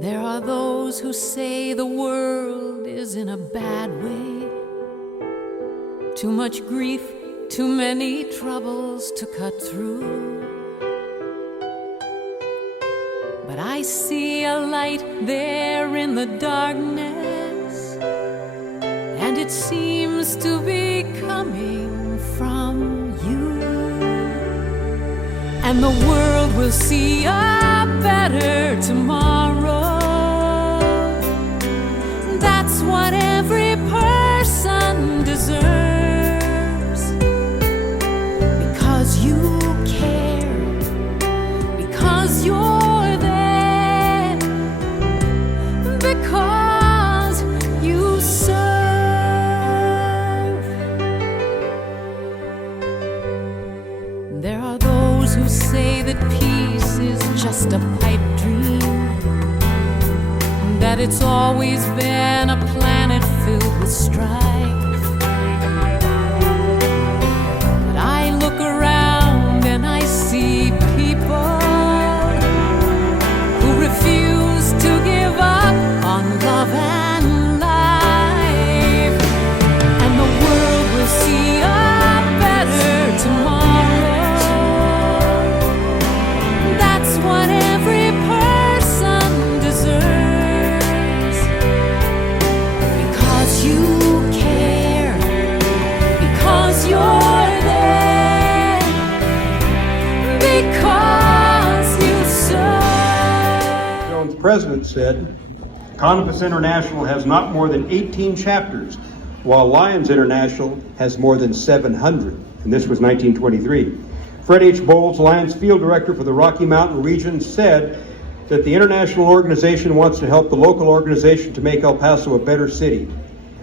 There are those who say the world is in a bad way. Too much grief, too many troubles to cut through. But I see a light there in the darkness, and it seems to be coming from you. And the world will see a better tomorrow. That's what every person deserves. Because you care, because you're there, because you serve. There are those who say that peace is just a pipe dream, that it's always been a planet filled with strife. But I look around and I see people who refuse to give up on love and life. And the world will see a better tomorrow. That's what every person deserves. Because you care, because you're there, because you serve. Jones' president said, Conifus International has not more than 18 chapters, while Lions International has more than 700. And this was 1923. Fred H. Bowles, Lions field director for the Rocky Mountain region, said that the international organization wants to help the local organization to make El Paso a better city.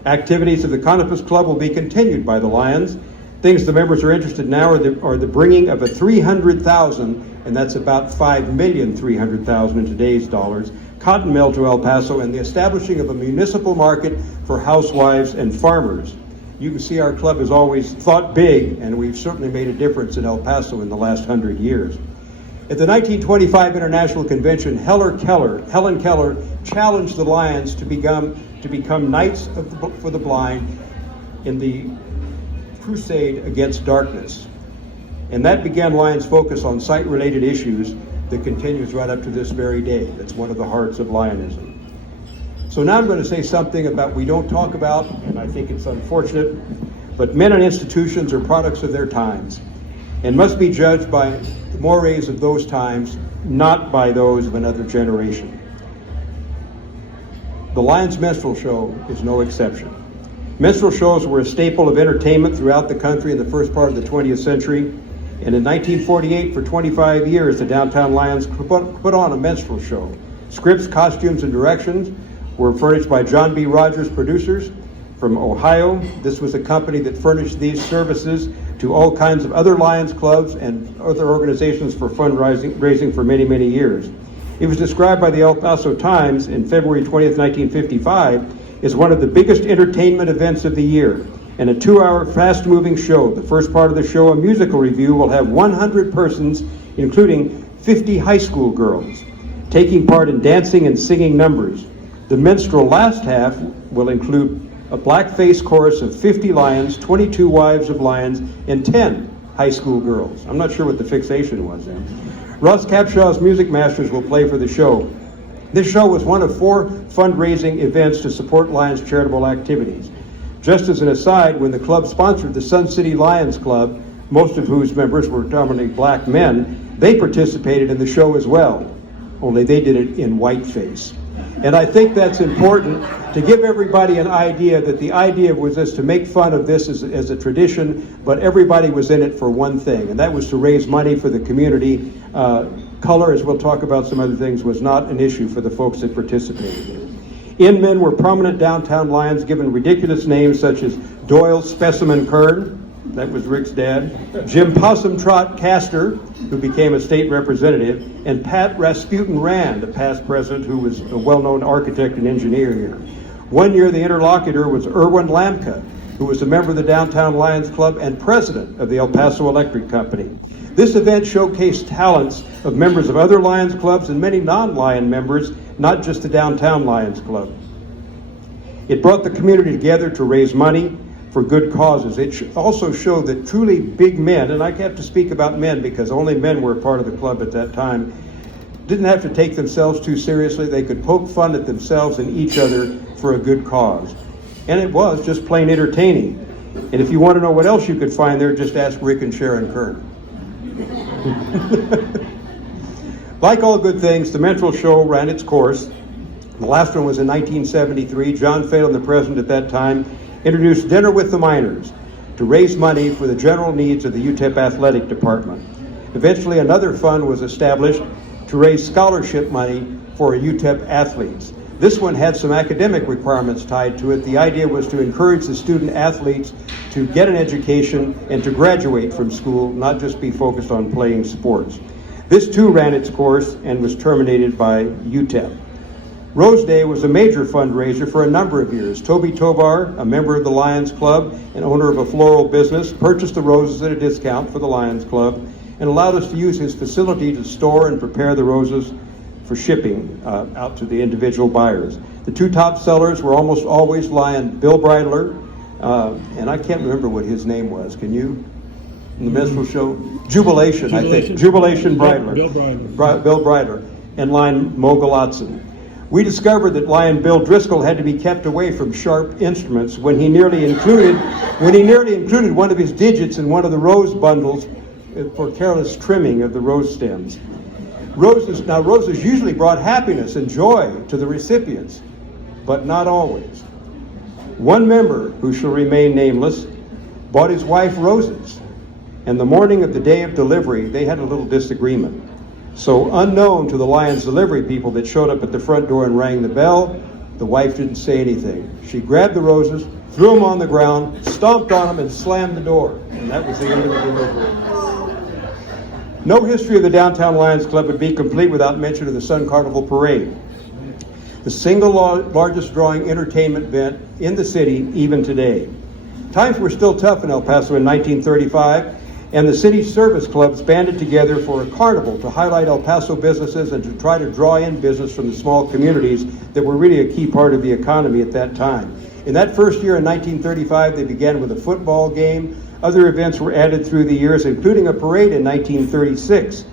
Activities of the Conifus Club will be continued by the Lions. Things the members are interested in now are the bringing of a 300,000, and that's about 5,300,000 in today's dollars, cotton mill to El Paso, and the establishing of a municipal market for housewives and farmers. You can see our club has always thought big, and we've certainly made a difference in El Paso in the last 100 years. At the 1925 International Convention, Helen Keller challenged the Lions to become Knights for the Blind in the crusade against darkness. And that began Lions' focus on sight-related issues that continues right up to this very day. That's one of the hearts of Lionism. So now I'm going to say something about we don't talk about, and I think it's unfortunate, but men and institutions are products of their times and must be judged by the mores of those times, not by those of another generation. The Lions Minstrel Show is no exception. Minstrel shows were a staple of entertainment throughout the country in the first part of the 20th century. And in 1948, for 25 years, the Downtown Lions put on a minstrel show. Scripts, costumes, and directions were furnished by John B. Rogers Producers from Ohio. This was a company that furnished these services to all kinds of other Lions clubs and other organizations for fundraising for many, many years. It was described by the El Paso Times in February 20th, 1955, as one of the biggest entertainment events of the year, and a 2-hour fast-moving show. The first part of the show, a musical review, will have 100 persons, including 50 high school girls, taking part in dancing and singing numbers. The minstrel last half will include a blackface chorus of 50 Lions, 22 wives of Lions, and 10 high school girls. I'm not sure what the fixation was then. Ross Capshaw's Music Masters will play for the show. This show was one of 4 fundraising events to support Lions charitable activities. Just as an aside, when the club sponsored the Sun City Lions Club, most of whose members were dominantly black men, they participated in the show as well, only they did it in whiteface. And I think that's important to give everybody an idea that the idea was this, to make fun of this as a tradition, but everybody was in it for one thing, and that was to raise money for the community. Color, as we'll talk about some other things, was not an issue for the folks that participated in it. In-men were prominent downtown Lions given ridiculous names such as Doyle Specimen Kern, that was Rick's dad, Jim Possum Trot Castor, who became a state representative, and Pat Rasputin Rand, a past president who was a well-known architect and engineer here. One year the interlocutor was Erwin Lamka, who was a member of the Downtown Lions Club and president of the El Paso Electric Company. This event showcased talents of members of other Lions clubs and many non-Lion members, not just the Downtown Lions Club. It brought the community together to raise money for good causes. It also showed that truly big men, and I have to speak about men because only men were a part of the club at that time, didn't have to take themselves too seriously. They could poke fun at themselves and each other for a good cause. And it was just plain entertaining. And if you want to know what else you could find there, just ask Rick and Sharon Kern. Like all good things, the minstrel show ran its course. The last one was in 1973. John Phelan, the president at that time, introduced Dinner with the Miners to raise money for the general needs of the UTEP athletic department. Eventually, another fund was established to raise scholarship money for UTEP athletes. This one had some academic requirements tied to it. The idea was to encourage the student athletes to get an education and to graduate from school, not just be focused on playing sports. This too ran its course and was terminated by UTEP. Rose Day was a major fundraiser for a number of years. Toby Tovar, a member of the Lions Club and owner of a floral business, purchased the roses at a discount for the Lions Club and allowed us to use his facility to store and prepare the roses for shipping out to the individual buyers. The two top sellers were almost always Lion Bill Bridler, and I can't remember what his name was. Can you? In the minstrel show? Jubilation, I think. Jubilation Bridler. Bill Bridler. Bill Bridler. And Lion Mogalatson. We discovered that Lion Bill Driscoll had to be kept away from sharp instruments when he nearly included one of his digits in one of the rose bundles for careless trimming of the rose stems. Roses usually brought happiness and joy to the recipients, but not always. One member, who shall remain nameless, bought his wife roses, and the morning of the day of delivery, they had a little disagreement. So unknown to the Lions delivery people that showed up at the front door and rang the bell, the wife didn't say anything. She grabbed the roses, threw them on the ground, stomped on them, and slammed the door. And that was the end of the delivery. No history of the Downtown Lions Club would be complete without mention of the Sun Carnival Parade, the single largest drawing entertainment event in the city even today. Times were still tough in El Paso in 1935, and the city's service clubs banded together for a carnival to highlight El Paso businesses and to try to draw in business from the small communities that were really a key part of the economy at that time. In that first year in 1935, they began with a football game. Other events were added through the years, including a parade in 1936.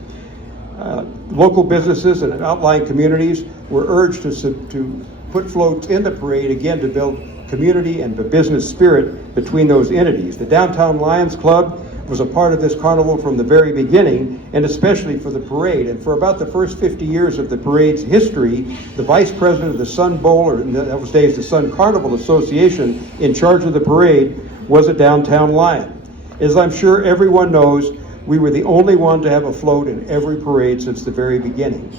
Local businesses and outlying communities were urged to put floats in the parade, again, to build community and the business spirit between those entities. The Downtown Lions Club was a part of this carnival from the very beginning, and especially for the parade. And for about the first 50 years of the parade's history, the vice president of the Sun Bowl, or in those days the Sun Carnival Association, in charge of the parade, was a Downtown Lion. As I'm sure everyone knows, we were the only one to have a float in every parade since the very beginning.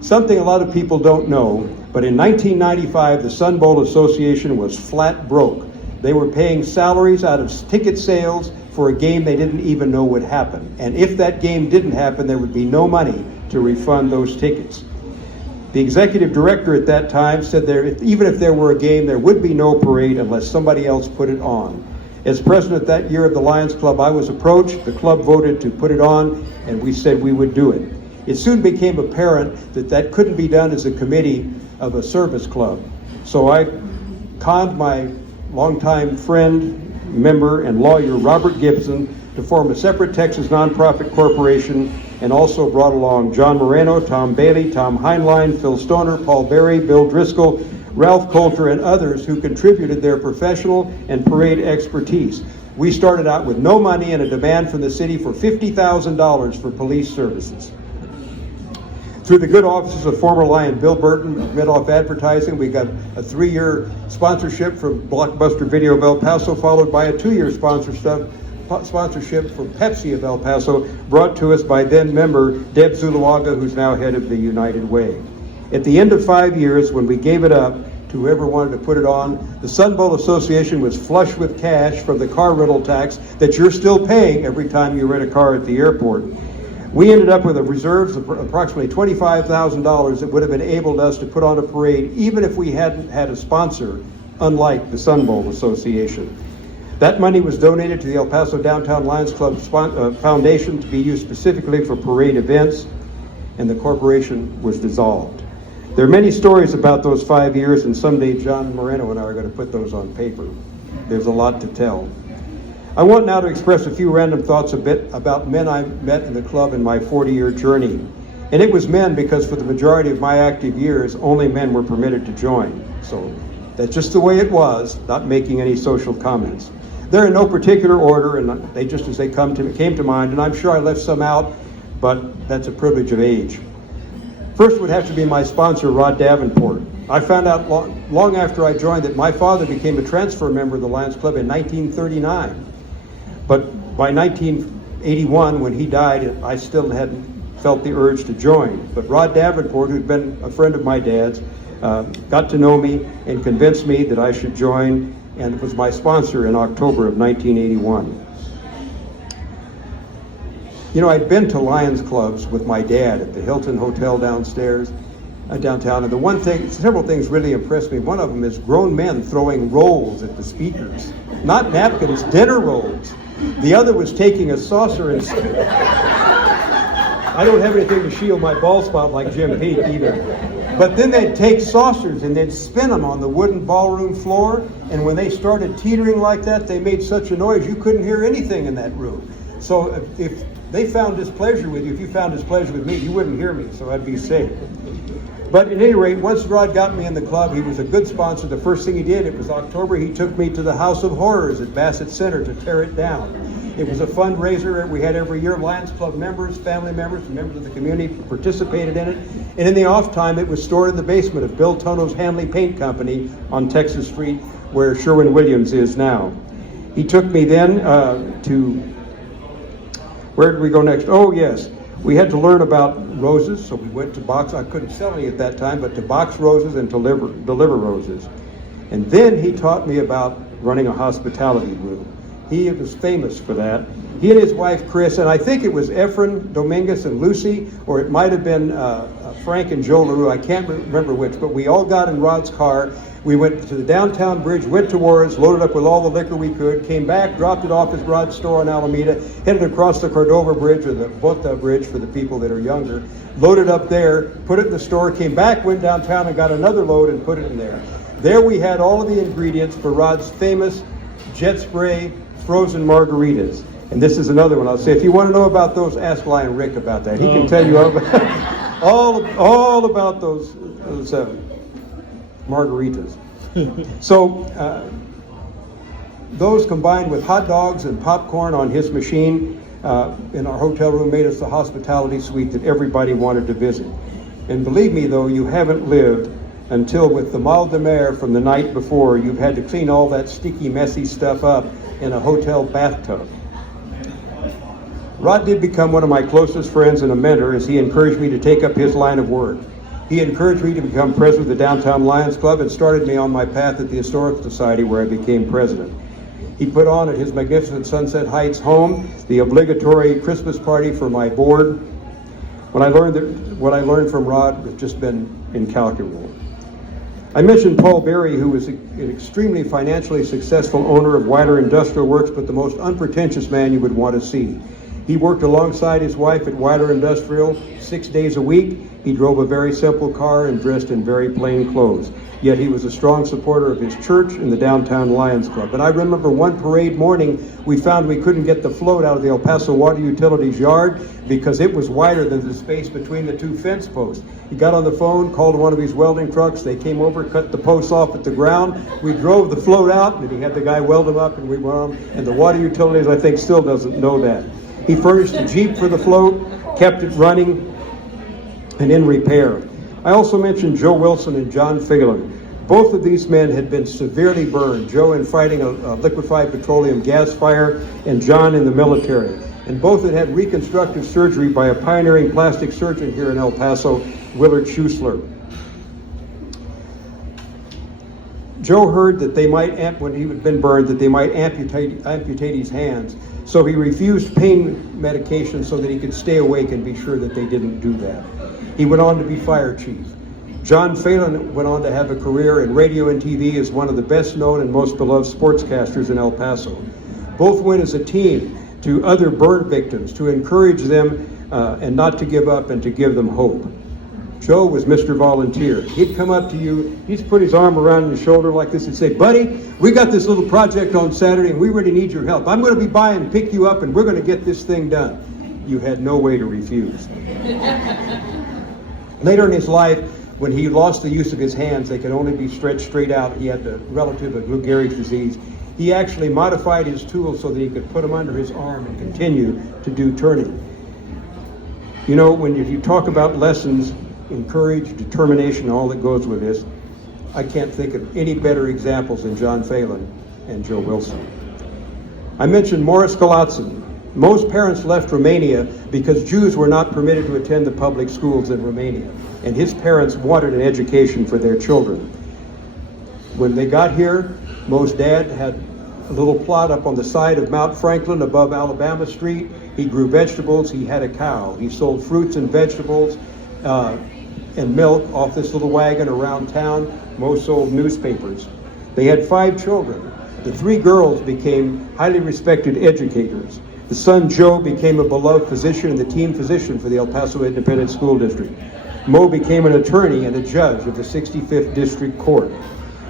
Something a lot of people don't know, but in 1995, the Sun Bowl Association was flat broke. They were paying salaries out of ticket sales for a game they didn't even know would happen. And if that game didn't happen, there would be no money to refund those tickets. The executive director at that time said even if there were a game, there would be no parade unless somebody else put it on. As president that year of the Lions Club, I was approached. The club voted to put it on, and we said we would do it. It soon became apparent that that couldn't be done as a committee of a service club. So I conned my longtime friend, member, and lawyer, Robert Gibson, to form a separate Texas nonprofit corporation, and also brought along John Moreno, Tom Bailey, Tom Heinlein, Phil Stoner, Paul Berry, Bill Driscoll, Ralph Coulter, and others who contributed their professional and parade expertise. We started out with no money and a demand from the city for $50,000 for police services. Through the good offices of former Lion Bill Burton of Midoff Advertising, we got a 3-year sponsorship from Blockbuster Video of El Paso, followed by a 2-year sponsorship from Pepsi of El Paso, brought to us by then member Deb Zuluaga, who's now head of the United Way. At the end of 5 years, when we gave it up to whoever wanted to put it on, the Sun Bowl Association was flush with cash from the car rental tax that you're still paying every time you rent a car at the airport. We ended up with a reserves of approximately $25,000 that would have enabled us to put on a parade even if we hadn't had a sponsor unlike the Sun Bowl Association. That money was donated to the El Paso Downtown Lions Club Foundation to be used specifically for parade events, and the corporation was dissolved. There are many stories about those 5 years, and someday John Moreno and I are going to put those on paper. There's a lot to tell. I want now to express a few random thoughts a bit about men I met in the club in my 40-year journey. And it was men because for the majority of my active years, only men were permitted to join. So that's just the way it was, not making any social comments. They're in no particular order, and they just as they came to mind, and I'm sure I left some out, but that's a privilege of age. First would have to be my sponsor, Rod Davenport. I found out long after I joined that my father became a transfer member of the Lions Club in 1939. But by 1981, when he died, I still hadn't felt the urge to join. But Rod Davenport, who'd been a friend of my dad's, got to know me and convinced me that I should join, and was my sponsor in October of 1981. You know, I'd been to Lions clubs with my dad at the Hilton Hotel downtown, and several things really impressed me. One of them is grown men throwing rolls at the speakers. Not napkins, dinner rolls. The other was taking a saucer and... I don't have anything to shield my bald spot like Jim Pete either. But then they'd take saucers and they'd spin them on the wooden ballroom floor, and when they started teetering like that, they made such a noise you couldn't hear anything in that room. So if they found displeasure with you, if you found displeasure with me, you wouldn't hear me, so I'd be safe. But at any rate, once Rod got me in the club, he was a good sponsor. The first thing he did, it was October, he took me to the House of Horrors at Bassett Center to tear it down. It was a fundraiser we had every year. Lions Club members, family members, and members of the community participated in it. And in the off time, it was stored in the basement of Bill Tono's Hanley Paint Company on Texas Street, where Sherwin-Williams is now. He took me then to, where did we go next? Oh, yes. We had to learn about roses, so we went to box. I couldn't sell any at that time, but to box roses and to deliver roses. And then he taught me about running a hospitality room. He was famous for that. He and his wife, Chris, and I think it was Efren Dominguez and Lucy, or it might have been Frank and Joe LaRue, I can't remember which, but we all got in Rod's car. We went to the downtown bridge, went to Juarez, loaded up with all the liquor we could, came back, dropped it off at Rod's store on Alameda, headed across the Cordova Bridge, or the Bota Bridge for the people that are younger, loaded up there, put it in the store, came back, went downtown and got another load and put it in there. There we had all of the ingredients for Rod's famous jet spray frozen margaritas. And this is another one. I'll say, if you want to know about those, ask Lion Rick about that. He can tell you all about those margaritas. So those combined with hot dogs and popcorn on his machine in our hotel room made us the hospitality suite that everybody wanted to visit. And believe me, though, you haven't lived until with the mal de mer from the night before, you've had to clean all that sticky, messy stuff up in a hotel bathtub. Rod did become one of my closest friends and a mentor as he encouraged me to take up his line of work. He encouraged me to become president of the Downtown Lions Club and started me on my path at the Historical Society, where I became president. He put on at his magnificent Sunset Heights home the obligatory Christmas party for my board. What I learned from Rod has just been incalculable. I mentioned Paul Berry, who was an extremely financially successful owner of Weiler Industrial Works, but the most unpretentious man you would want to see. He worked alongside his wife at Weiler Industrial 6 days a week. He drove a very simple car and dressed in very plain clothes. Yet he was a strong supporter of his church and the Downtown Lions Club. And I remember one parade morning, we found we couldn't get the float out of the El Paso Water Utilities yard because it was wider than the space between the two fence posts. He got on the phone, called one of his welding trucks. They came over, cut the posts off at the ground. We drove the float out, and he had the guy weld them up, and we went on. And the Water Utilities, I think, still doesn't know that. He furnished a Jeep for the float, kept it running and in repair. I also mentioned Joe Wilson and John Figelin. Both of these men had been severely burned, Joe in fighting a liquefied petroleum gas fire and John in the military. And both had had reconstructive surgery by a pioneering plastic surgeon here in El Paso, Willard Schuessler. Joe heard that they might, when he had been burned, that they might amputate his hands. So he refused pain medication so that he could stay awake and be sure that they didn't do that. He went on to be fire chief. John Phelan went on to have a career in radio and TV as one of the best known and most beloved sportscasters in El Paso. Both went as a team to other burn victims to encourage them and not to give up and to give them hope. Joe was Mr. Volunteer. He'd come up to you, he'd put his arm around your shoulder like this and say, "Buddy, we got this little project on Saturday and we really need your help. I'm going to be by and pick you up and we're going to get this thing done." You had no way to refuse. Later in his life, when he lost the use of his hands, they could only be stretched straight out. He had the relative of Lou Gehrig's disease. He actually modified his tools so that he could put them under his arm and continue to do turning. You know, when you talk about lessons in courage, determination, all that goes with this, I can't think of any better examples than John Phelan and Joe Wilson. I mentioned Morris Galatzin. Most parents left Romania because Jews were not permitted to attend the public schools in Romania, and his parents wanted an education for their children. When they got here, Mo's dad had a little plot up on the side of Mount Franklin above Alabama Street. He grew vegetables, he had a cow. He sold fruits and vegetables and milk off this little wagon around town. Mo sold newspapers. They had 5 children. The 3 girls became highly respected educators. The son, Joe, became a beloved physician and the team physician for the El Paso Independent School District. Mo became an attorney and a judge of the 65th District Court.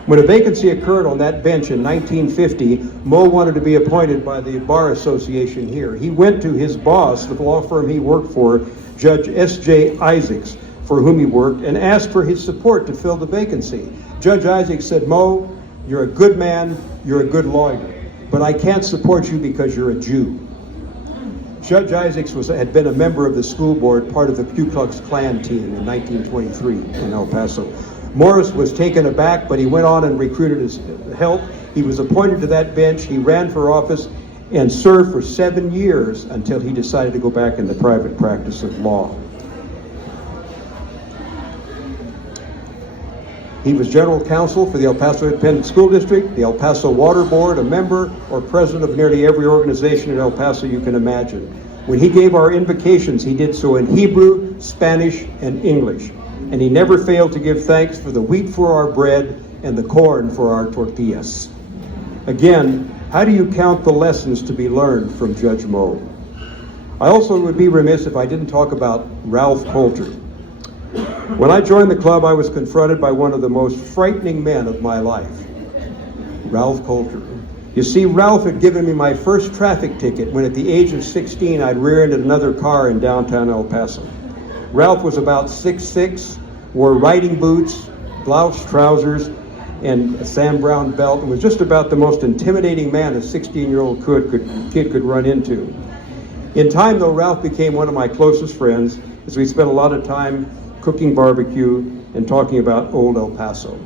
When a vacancy occurred on that bench in 1950, Mo wanted to be appointed by the Bar Association here. He went to his boss, the law firm he worked for, Judge S.J. Isaacs, for whom he worked, and asked for his support to fill the vacancy. Judge Isaacs said, "Mo, you're a good man, you're a good lawyer, but I can't support you because you're a Jew." Judge Isaacs had been a member of the school board, part of the Ku Klux Klan team in 1923 in El Paso. Morris was taken aback, but he went on and recruited his help. He was appointed to that bench. He ran for office and served for 7 years until he decided to go back in the private practice of law. He was general counsel for the El Paso Independent School District, the El Paso Water Board, a member or president of nearly every organization in El Paso you can imagine. When he gave our invocations, he did so in Hebrew, Spanish, and English. And he never failed to give thanks for the wheat for our bread and the corn for our tortillas. Again, how do you count the lessons to be learned from Judge Mo? I also would be remiss if I didn't talk about Ralph Coulter. When I joined the club, I was confronted by one of the most frightening men of my life, Ralph Coulter. You see, Ralph had given me my first traffic ticket when at the age of 16 I'd rear-ended another car in downtown El Paso. Ralph was about 6'6", wore riding boots, blouse, trousers, and a Sam Brown belt, and was just about the most intimidating man a 16-year-old kid could run into. In time, though, Ralph became one of my closest friends as we spent a lot of time cooking barbecue and talking about old El Paso.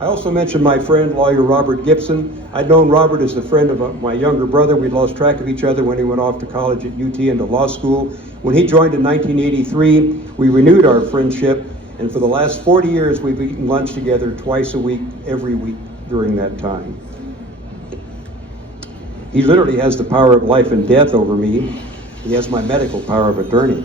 I also mentioned my friend, lawyer Robert Gibson. I'd known Robert as a friend of my younger brother. We'd lost track of each other when he went off to college at UT and to law school. When he joined in 1983, we renewed our friendship, and for the last 40 years, we've eaten lunch together twice a week, every week during that time. He literally has the power of life and death over me. He has my medical power of attorney.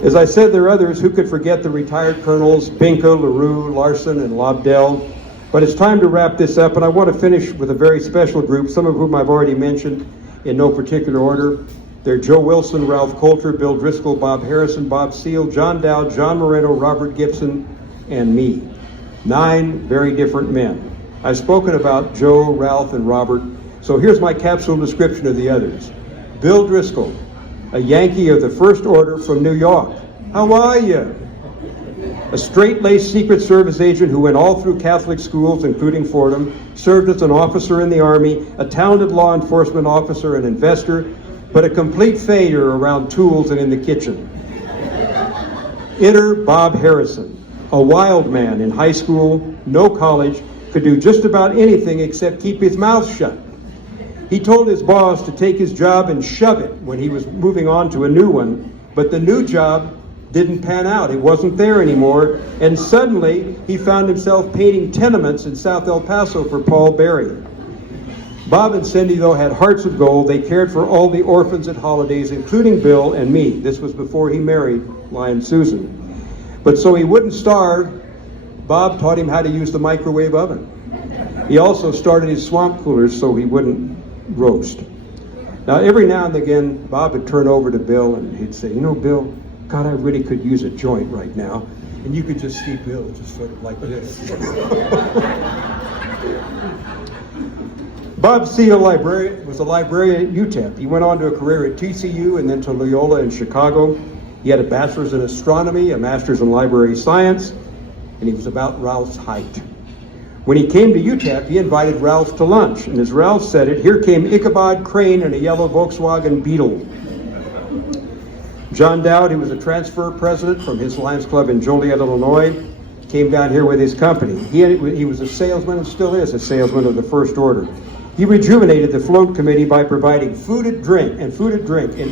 As I said, there are others. Who could forget the retired colonels, Pinka, LaRue, Larson, and Lobdell? But it's time to wrap this up, and I want to finish with a very special group, some of whom I've already mentioned in no particular order. They're Joe Wilson, Ralph Coulter, Bill Driscoll, Bob Harrison, Bob Seal, John Dowd, John Moreno, Robert Gibson, and me. 9 very different men. I've spoken about Joe, Ralph, and Robert, so here's my capsule description of the others. Bill Driscoll, a Yankee of the First Order from New York. How are you? A straight-laced Secret Service agent who went all through Catholic schools, including Fordham, served as an officer in the Army, a talented law enforcement officer and investor, but a complete failure around tools and in the kitchen. Enter Bob Harrison, a wild man in high school, no college, could do just about anything except keep his mouth shut. He told his boss to take his job and shove it when he was moving on to a new one, but the new job didn't pan out. It wasn't there anymore, and suddenly he found himself painting tenements in South El Paso for Paul Berry. Bob and Cindy, though, had hearts of gold. They cared for all the orphans at holidays, including Bill and me. This was before he married Lion Susan. But so he wouldn't starve, Bob taught him how to use the microwave oven. He also started his swamp coolers so he wouldn't roast. Now, every now and again, Bob would turn over to Bill and he'd say, you know, Bill, God, I really could use a joint right now. And you could just see Bill just sort of like this. Bob Seale was a librarian at UTEP. He went on to a career at TCU and then to Loyola in Chicago. He had a bachelor's in astronomy, a master's in library science, and he was about Ralph's height. When he came to UTEP, he invited Ralph to lunch, and as Ralph said it, here came Ichabod Crane in a yellow Volkswagen Beetle. John Dowd, who was a transfer president from his Lions Club in Joliet, Illinois, came down here with his company. He was a salesman and still is a salesman of the First Order. He rejuvenated the float committee by providing food and drink in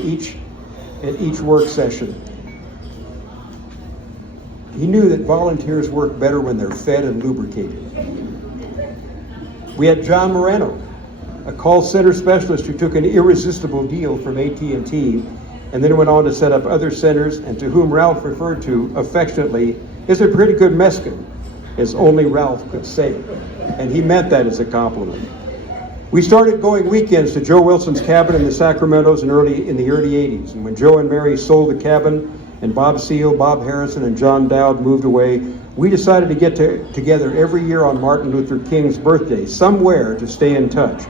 each work session. He knew that volunteers work better when they're fed and lubricated. We had John Moreno, a call center specialist who took an irresistible deal from AT&T and then went on to set up other centers, and to whom Ralph referred to affectionately as a pretty good Mexican, as only Ralph could say it. And he meant that as a compliment. We started going weekends to Joe Wilson's cabin in the Sacramentos in the early 80s. And when Joe and Mary sold the cabin and Bob Seale, Bob Harrison, and John Dowd moved away, we decided to get together every year on Martin Luther King's birthday, somewhere to stay in touch.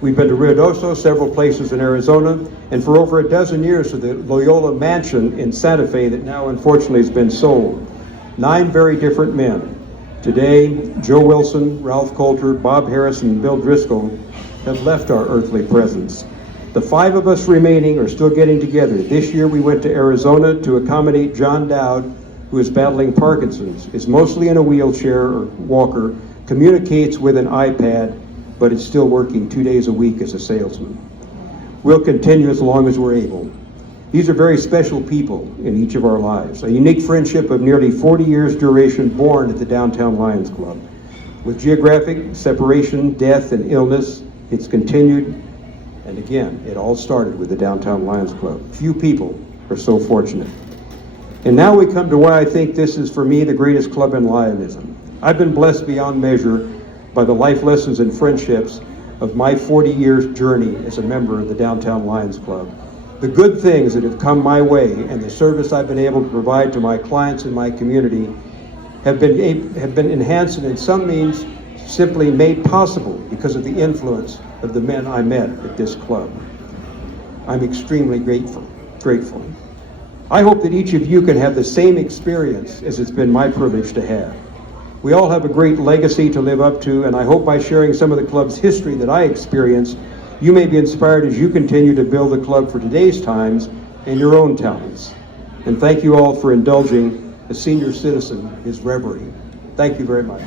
We've been to Ruidoso, several places in Arizona, and for over a dozen years to the Loyola Mansion in Santa Fe that now unfortunately has been sold. 9 very different men. Today, Joe Wilson, Ralph Coulter, Bob Harrison, and Bill Driscoll have left our earthly presence. The 5 of us remaining are still getting together. This year we went to Arizona to accommodate John Dowd, who is battling Parkinson's, is mostly in a wheelchair or walker, communicates with an iPad, but is still working 2 days a week as a salesman. We'll continue as long as we're able. These are very special people in each of our lives. A unique friendship of nearly 40 years duration born at the Downtown Lions Club. With geographic separation, death, and illness, it's continued. And again, it all started with the Downtown Lions Club. Few people are so fortunate. And now we come to why I think this is, for me, the greatest club in Lionism. I've been blessed beyond measure by the life lessons and friendships of my 40 years journey as a member of the Downtown Lions Club. The good things that have come my way and the service I've been able to provide to my clients and my community have been enhanced and in some means simply made possible because of the influence of the men I met at this club. I'm extremely grateful. I hope that each of you can have the same experience as it's been my privilege to have. We all have a great legacy to live up to, and I hope by sharing some of the club's history that I experienced, you may be inspired as you continue to build the club for today's times and your own talents. And thank you all for indulging a senior citizen his reverie. Thank you very much.